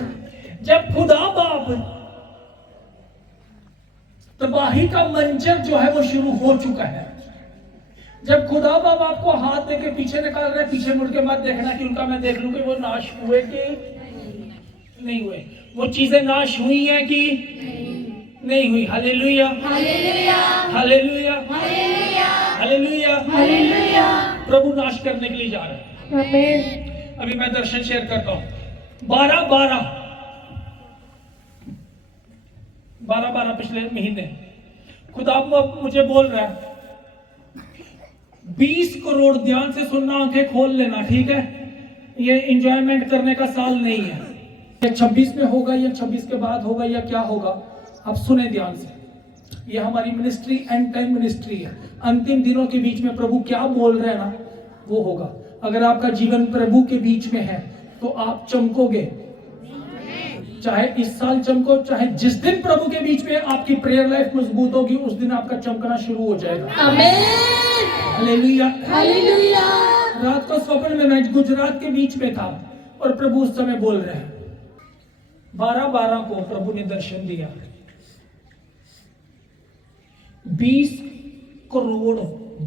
जब खुदा बाप तबाही का मंजर जो है वो शुरू हो चुका है, जब खुदा बाप आपको हाथ दे के पीछे निकाल रहे हैं, पीछे मुड़ के मत देखना कि उनका मैं देख लूं कि वो नाश हुए कि नहीं हुए, वो चीजें नाश हुई हैं कि नहीं हुई। Hallelujah, hallelujah, hallelujah, hallelujah, hallelujah. Hallelujah, प्रभु नाश करने के लिए जा रहे हैं। आमेन, अभी मैं दर्शन शेयर करता हूं। 12 पिछले महीने खुदा मुझे बोल रहा है 20 करोड़, ध्यान से सुनना, आंखें खोल लेना, ठीक है? ये एंजॉयमेंट करने का साल नहीं है। ये 26 में होगा या 26 के बाद होगा या क्या होगा, आप सुने ध्यान से। ये हमारी मिनिस्ट्री एंड टाइम मिनिस्ट्री है। अंतिम दिनों के बीच में प्रभु क्या बोल रहे हैं ना, वो होगा। अगर आपका जीवन प्रभु के बीच में है तो आप चमकोगे, चाहे इस साल चमको, चाहे जिस दिन प्रभु के बीच में आपकी प्रेयर लाइफ मजबूत होगी उस दिन आपका चमकना शुरू हो जाएगा। आमेन, हालेलुया। हालेलुया, रात को स्वप्न में मैं गुजरात के बीच में था और प्रभु उस समय बोल रहे हैं। 12 को प्रभु ने दर्शन दिया। 20 करोड़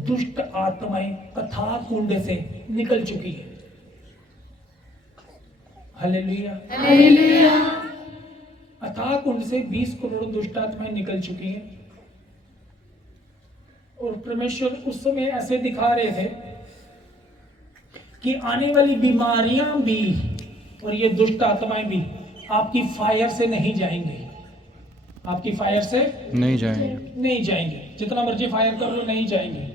दुष्ट आत्माएं अथाह कुंड से निकल चुकी है। हालेलुया। हालेलुया, अथाह कुंड से 20 करोड़ दुष्ट आत्माएं निकल चुकी हैं। और परमेश्वर उस समय ऐसे दिखा रहे थे कि आने वाली बीमारियां भी और ये दुष्ट आत्माएं भी आपकी फायर से नहीं जाएंगे, आपकी फायर से नहीं जाएंगे। नहीं जाएंगे। जितना मर्जी फायर कर लो, नहीं जाएंगे।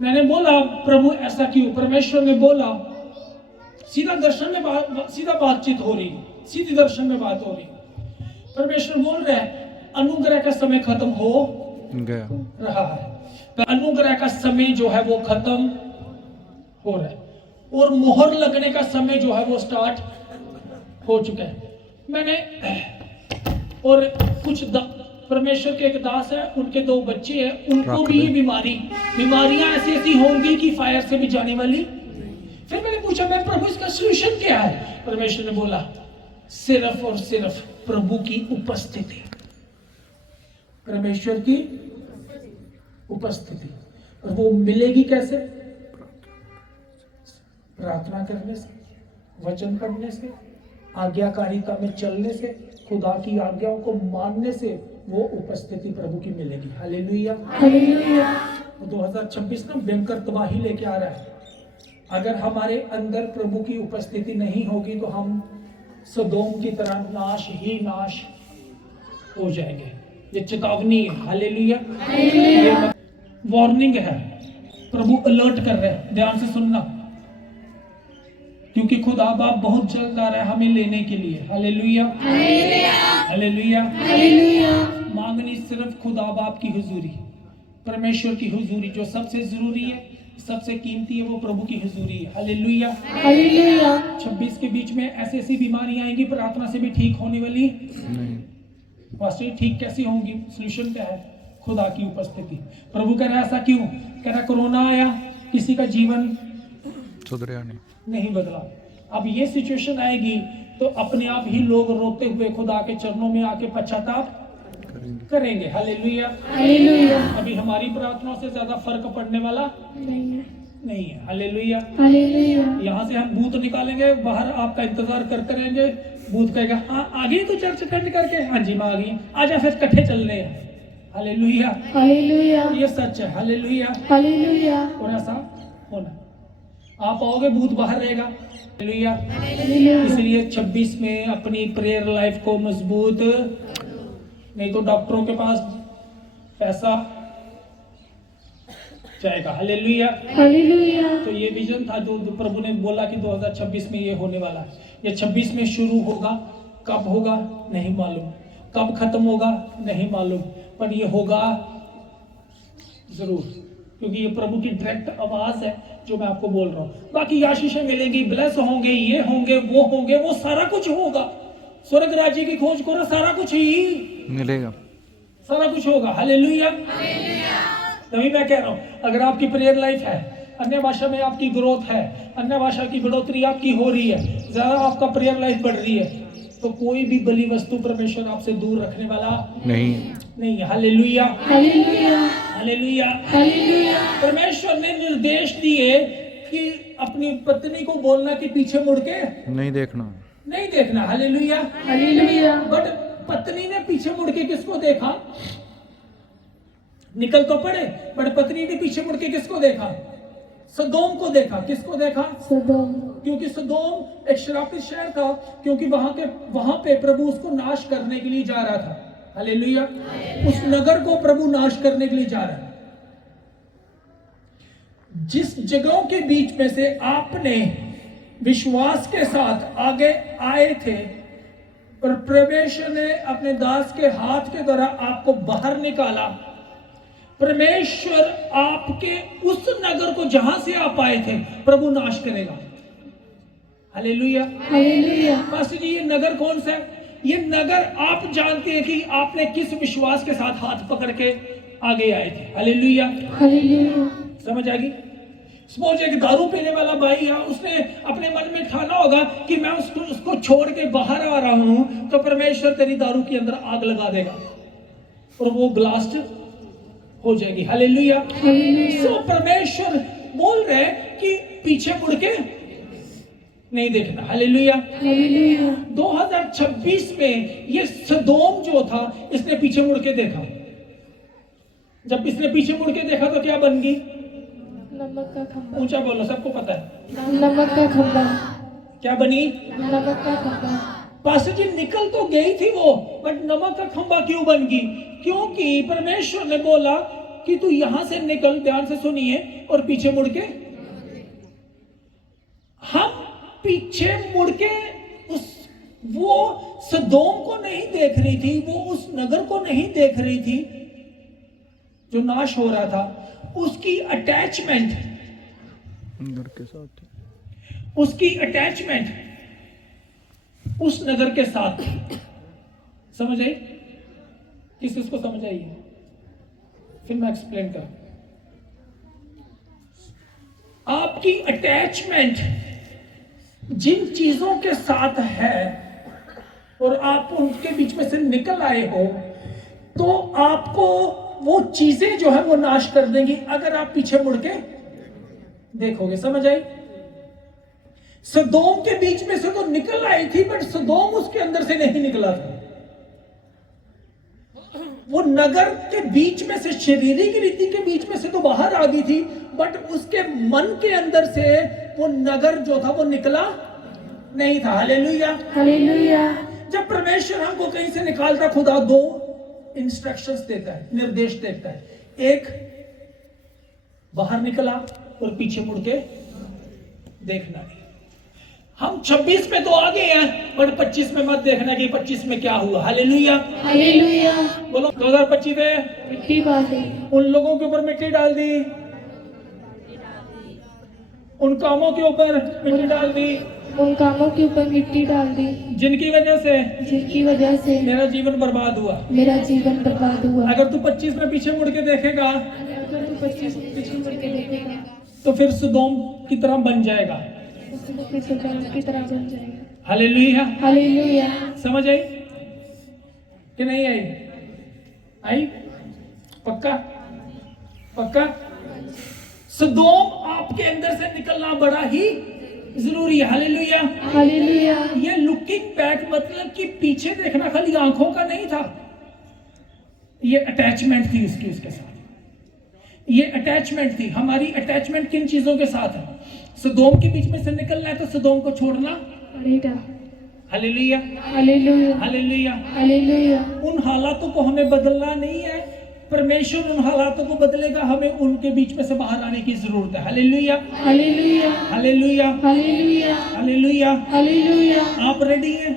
मैंने बोला प्रभु ऐसा क्यों? परमेश्वर ने बोला, सीधा दर्शन में सीधा बातचीत हो रही, सीधी दर्शन में बात हो रही। परमेश्वर बोल रहे हैं अनुग्रह का समय खत्म हो गया। रहा है। तो अनुग्रह का समय जो है वो खत्म हो रहा है और मोहर लगने का समय जो है वो स्टार्ट हो चुका है। मैंने और कुछ परमेश्वर के एक दास है, उनके 2 बच्चे हैं, उनको भी ये बीमारियां ऐसी होंगी कि फायर से भी जाने वाली। फिर मैंने पूछा, मैं प्रभु इसका सॉल्यूशन क्या है? परमेश्वर ने बोला सिर्फ और सिर्फ प्रभु की उपस्थिति, परमेश्वर की उपस्थिति। और वो मिलेगी कैसे? प्रार्थना करने से, वचन पढ़ने से, आज्ञाकारिता में चलने से, खुदा की आज्ञाओं को मानने से वो उपस्थिति प्रभु की मिलेगी। हालेलुया। हालेलुया, 2026 ना भयंकर तबाही लेके आ रहा है। अगर हमारे अंदर प्रभु की उपस्थिति नहीं होगी तो हम सदोम की तरह नाश ही नाश हो जाएंगे। ये चेतावनी है। हालेलुया। हालेलुया, वार्निंग है। प्रभु अलर्ट कर रहे हैं, ध्यान से सुनना, क्योंकि खुदा बाप बहुत जल्द आ रहा है हमें लेने के लिए। Hallelujah, hallelujah, hallelujah. हालेलुया, मांगनी सिर्फ खुदा बाप की हुजूरी, परमेश्वर की हुजूरी। जो सबसे जरूरी है, सबसे कीमती है, वो प्रभु की हुजूरी है। हालेलुया। हालेलुया, 26 के बीच में ऐसी बीमारियां आएंगी प्रार्थना से भी ठीक होने वाली नहीं। पास्टर ठीक कैसे होंगी? सॉल्यूशन क्या है? खुदा की उपस्थिति। प्रभु कह रहा है ऐसा क्यों? कह रहा कोरोना आया, किसी का जीवन सुधरिया नहीं। नहीं बदला। अब ये सिचुएशन आएगी तो अपने आप ही लोग रोते हुए खुदा के चरणों में आके पश्चाताप करेंगे। हालेलुया। हालेलुया। अभी हमारी प्रार्थनाओं से ज्यादा फर्क पड़ने वाला नहीं है। हालेलुया। हालेलुया। यहाँ से हम भूत निकालेंगे, बाहर आपका इंतजार करते रहेंगे। भूत कहेगा हाँ आ गई तो चर्च अटेंड करके, हाँ जी मैं आ गई, आजा फिर इकट्ठे चल रहे हैं। हालेलुया। हालेलुया। ये सच है। हालेलुया। हालेलुया। और ऐसा होना, आप आओगे भूत बाहर रहेगा। हालेलुया। हालेलुया। इसलिए 26 में अपनी प्रेयर लाइफ को मजबूत, नहीं तो डॉक्टरों के पास पैसा जाएगा। हालेलुया। हालेलुया। तो ये विजन था जो प्रभु ने बोला कि 2026 में ये होने वाला है। ये 26 में शुरू होगा, कब होगा नहीं मालूम, कब खत्म होगा नहीं मालूम, पर ये होगा जरूर, क्योंकि ये प्रभु की डायरेक्ट आवाज है जो मैं आपको बोल रहा हूँ। बाकी आशीषें मिलेंगी, ब्लेस होंगे, ये होंगे, वो सारा कुछ होगा। स्वर्ग राज्य की खोज करो, सारा कुछ ही मिलेगा, सारा कुछ होगा। हालेलुया। तभी मैं कह रहा हूँ, अगर आपकी प्रेयर लाइफ है, अन्य भाषा में आपकी ग्रोथ है, अन्य भाषा की बढ़ोतरी आपकी हो रही है, ज्यादा आपका प्रेयर लाइफ बढ़ रही है, तो कोई भी बली वस्तु परमेश्वर आपसे दूर रखने वाला नहीं है। हालेलुया। हालेलुया। हालेलुया। हालेलुया। परमेश्वर ने निर्देश दिए कि अपनी पत्नी को बोलना कि पीछे मुड़ के नहीं देखना। हालेलुया। हालेलुया। बट पत्नी ने पीछे मुड़ के किसको देखा? निकल तो पड़े, बट पत्नी ने पीछे मुड़ के किसको देखा? सदोम को देखा। किसको देखा? सदोम। क्योंकि सदोम एक श्रापित शहर था, क्योंकि वहां पे प्रभु उसको नाश करने के लिए जा रहा था। हालेलुया। उस नगर को प्रभु नाश करने के लिए जा रहा है। जिस जगहों के बीच में से आपने विश्वास के साथ आगे आए थे, पर परमेश्वर ने अपने दास के हाथ के द्वारा आपको बाहर निकाला, परमेश्वर आपके उस नगर को जहां से आप आए थे प्रभु नाश करेगा। हालेलुया। हालेलुया। पास्टर जी, ये नगर कौन सा है? ये नगर आप जानते हैं कि आपने किस विश्वास के साथ हाथ पकड़ के आगे आए थे। हालेलुया। हालेलुया। समझ आ गई? सपोज एक दारू पीने वाला भाई है, उसने अपने मन में ठाना होगा कि मैं उसको छोड़ के बाहर आ रहा हूं, तो परमेश्वर तेरी दारू के अंदर आग लगा देगा और वो ब्लास्ट हो जाएगी। हालेलुया। सो परमेश्वर बोल रहे हैं कि पीछे मुड़ के नहीं देखना। हालेलुया। हालेलुया। 2026 में ये सदोम जो था, इसने पीछे मुड़ के देखा। जब इसने पीछे मुड़ के देखा तो क्या बन गई? नमक का खंभा। ऊंचा बोलो, सबको पता है। नमक का खंभा। क्या बनी? नमक का खंभा। पास्टर जी, निकल तो गई थी वो, बट नमक का खंभा क्यों बन गई? क्योंकि परमेश्वर ने बोला कि तू यहां से निकल, ध्यान से सुनिए, और पीछे मुड़ के। हम पीछे मुड़ के वो सदोम को नहीं देख रही थी, वो उस नगर को नहीं देख रही थी जो नाश हो रहा था। उसकी अटैचमेंट उस नगर के साथ थी। समझ आई? किसको समझ आई? फिर मैं एक्सप्लेन कर। आपकी अटैचमेंट जिन चीजों के साथ है और आप उनके बीच में से निकल आए हो, तो आपको वो चीजें जो है वो नाश कर देंगी अगर आप पीछे मुड़ के देखोगे। समझ आई? सदोम के बीच में से तो निकल आई थी, बट सदोम उसके अंदर से नहीं निकला था। वो नगर के बीच में से, शारीरिक रीति के बीच में से तो बाहर आ गई थी, बट उसके मन के अंदर से वो नगर जो था वो निकला नहीं था। हालेलुया। हालेलुया। जब परमेश्वर हमको कहीं से निकालता, खुदा दो इंस्ट्रक्शंस देता है, निर्देश देता है। एक, बाहर निकला और पीछे मुड़ के देखना नहीं। हम 26 में तो आ गए हैं, बट 25 में मत देखना कि 25 में क्या हुआ। हालेलुया। हालेलुया। बोलो 2025 में मिट्टी डाली। उन लोगों के ऊपर मिट्टी डाल दी, उन कामों के ऊपर मिट्टी डाल दी, उन कामों के ऊपर मिट्टी डाल दी जिनकी वजह से मेरा जीवन बर्बाद हुआ। मेरा जीवन बर्बाद हुआ। अगर तू 25 में पीछे मुड़ के देखेगा, अगर तू 25 पीछे मुड़ के देखेगा, तो फिर सदोम की तरह बन जाएगा। वो फिर से दाऊद की तरह बन जाएगा। हालेलुया। हालेलुया। समझ आई कि नहीं आई? आई? पक्का? पक्का? सदोम आपके अंदर से निकलना बड़ा ही जरूरी है। हालेलुया। हालेलुया। ये लुकिंग बैक मतलब कि पीछे देखना खाली आंखों का नहीं था, ये अटैचमेंट थी उसके साथ। ये अटैचमेंट थी। हमारी अटैचमेंट किन चीजों के साथ है? सदोम के बीच में से निकलना है तो सदोम को छोड़ना पड़ेगा। हालेलुया। हालेलुया। हालेलुया। हालेलुया। उन हालातों को हमें बदलना नहीं है, परमेश्वर उन हालातों को बदलेगा, हमें उनके बीच में से बाहर आने की जरूरत है। Hallelujah. Hallelujah. Hallelujah. Hallelujah. Hallelujah. Hallelujah. आप रेडी हैं?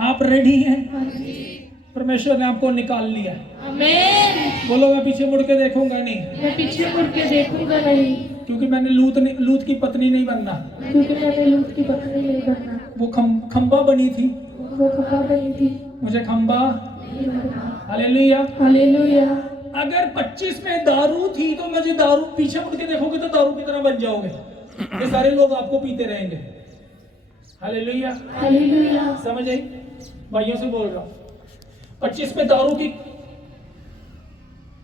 आप रेडी हैं? हाँ जी। परमेश्वर ने आपको निकाल लिया। आमीन। बोलो मैं पीछे मुड़ के देखूंगा नहीं, मैं पीछे मुड़ के देखूंगा नहीं, क्योंकि मैंने लूत की पत्नी नहीं बनना। क्योंकि मैंने लूत की पत्नी नहीं बनना। वो खंबा बनी थी, वो खंबा बनी थी, मुझे खंबा। नहीं बनना। हालेलुया। हालेलुया। अगर 25 में दारू थी तो मुझे दारू, पीछे मुड़ के देखोगे तो दारू की तरह बन जाओगे, ये सारे लोग आपको पीते रहेंगे। हालेलुया। हालेलुया। समझ आई? भाइयों से बोल रहा हूं, 25 में दारू की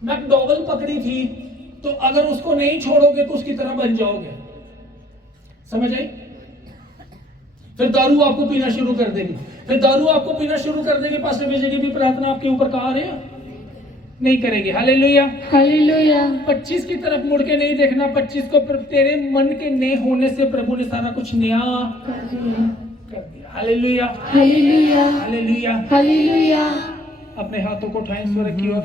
मैकडॉवेल पकड़ी थी तो अगर उसको नहीं छोड़ोगे तो उसकी तरह बन जाओगे। समझ आई? फिर दारू आपको पीना शुरू कर देगी, फिर दारू आपको पीना शुरू कर देगी। पास्टर विजय की भी प्रार्थना आपके ऊपर कहा रहे नहीं करेगी। हालेलुया। हालेलुया। 25 की तरफ मुड़ के नहीं देखना, 25 को तेरे मन के नए होने से प्रभु ने सारा कुछ नया कर दिया। कर दिया। हालेलुया। हालेलुया। हालेलुया। हालेलुया। अपने हाथों को उठाएं स्वर की ओर,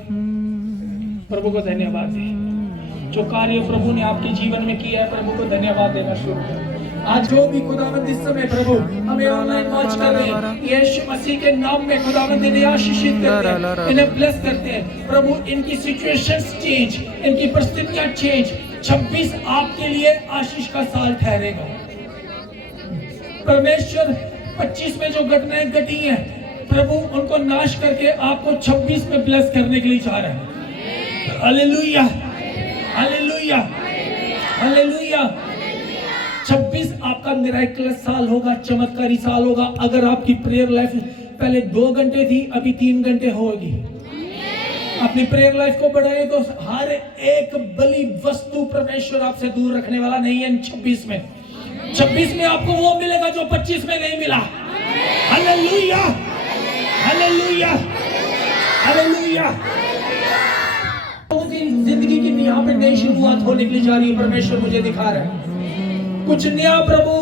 प्रभु को धन्यवाद दें। जो कार्य प्रभु ने आपके जीवन में किया है, प्रभु को धन्यवाद देना शुरू करें। आज जो भी खुदावंद इस समय प्रभु हमें ऑनलाइन वॉच कर रहे हैं, यीशु मसीह के नाम में खुदावंद इन्हें आशीषित करते हैं, इन्हें ब्लेस करते हैं प्रभु। इनकी सिचुएशंस चेंज, इनकी परिस्थितियां चेंज। 26 आपके लिए आशीष का साल ठहरेगा। परमेश्वर 25 में जो घटनाएं घटी हैं प्रभु उनको नाश करके आपको 26 में ब्लेस करने के लिए चाह रहे हैं। हालेलुया। हालेलुया। हालेलुया। 26 आपका मिरेकलस साल होगा, चमत्कारी साल होगा। अगर आपकी प्रेयर लाइफ पहले 2 घंटे थी, अभी 3 घंटे होगी। अपनी प्रेयर लाइफ को बढ़ाए तो हर एक बलि वस्तु परमेश्वर आपसे दूर रखने वाला नहीं है। 26 में आपको वो मिलेगा जो 25 में नहीं मिला। हालेलुया। हालेलुया। हालेलुया। जिंदगी की यहाँ पे नई शुरुआत होने के लिए जा रही है। परमेश्वर मुझे दिखा रहा है कुछ नया प्रभु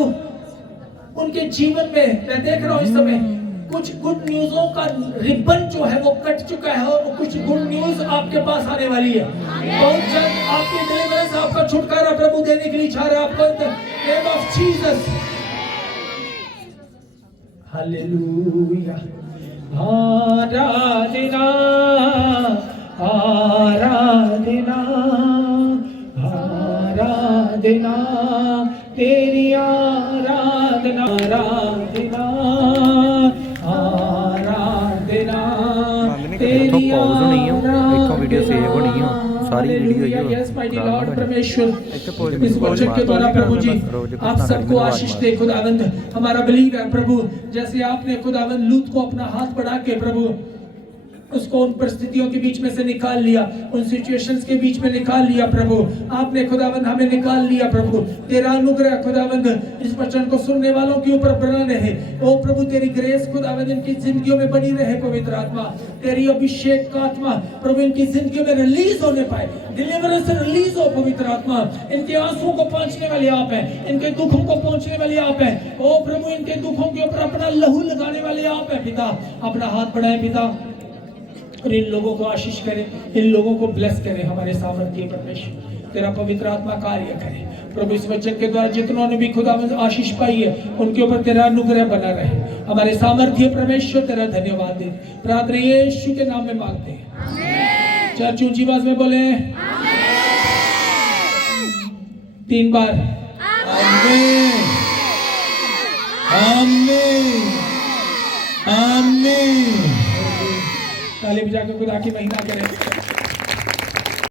उनके जीवन में। मैं देख रहा हूँ इस समय कुछ गुड न्यूज़ों का रिबन जो है वो कट चुका है और कुछ गुड न्यूज़ आपके पास आने वाली है। बहुत जल्द आपके डिलीवरेंस, आपका छुटकारा प्रभु देने के लिए चाह रहा है आपको। Name of Jesus. हालेलुया। आराधना आराधना आराधना तेरी आराधना आराधना आराधना तेरी आराधना। वीडियो सेव होनी है सारी वीडियो यस माय लॉर्ड परमेश्वर इस वचन के द्वारा प्रभु जी आप सबको आशीष दे खुदावंद। हमारा बिलीव है प्रभु, जैसे आपने खुदावंद लूत को अपना हाथ बढ़ा के प्रभु उसको उन परिस्थितियों के बीच में से निकाल लिया, उन सिचुएशंस के बीच में निकाल लिया प्रभु। आपने खुदावंद हमें निकाल लिया प्रभु। तेरा अनुग्रह खुदावंद इस वचन को सुनने वालों के ऊपर बना रहे। ओ प्रभु तेरी ग्रेस खुदावंद इनकी जिंदगियों में बनी रहे। पवित्र आत्मा तेरी अभिषेक का आत्मा प्रभु इनकी जिंदगियों में रिलीज होने पाए। डिलीवरेंस रिलीज हो पवित्र आत्मा। इनके आंसुओं को पहुंचने वाले आप हैं, इनके दुखों को पहुंचने वाले आप हैं। ओ प्रभु इनके दुखों के ऊपर अपना लहू लगाने वाले आप हैं पिता। अपना हाथ बढ़ाए पिता और इन लोगों को आशीष करें, इन लोगों को ब्लेस करें। हमारे सामर्थ्य परमेश्वर तेरा पवित्र आत्मा कार्य करे प्रभु। इस वचन के द्वारा जितनों ने भी खुदावंद आशीष पाई है उनके ऊपर तेरा अनुग्रह बना रहे। हमारे सामर्थ्य परमेश्वर तेरा धन्यवाद दे। प्रार्थना यीशु के नाम में मांगते हैं। चर्च ऊंची आवाज में बोले 3 बार आमीन आमीन आमीन। ताली बजा के खुदा की महिमा करें।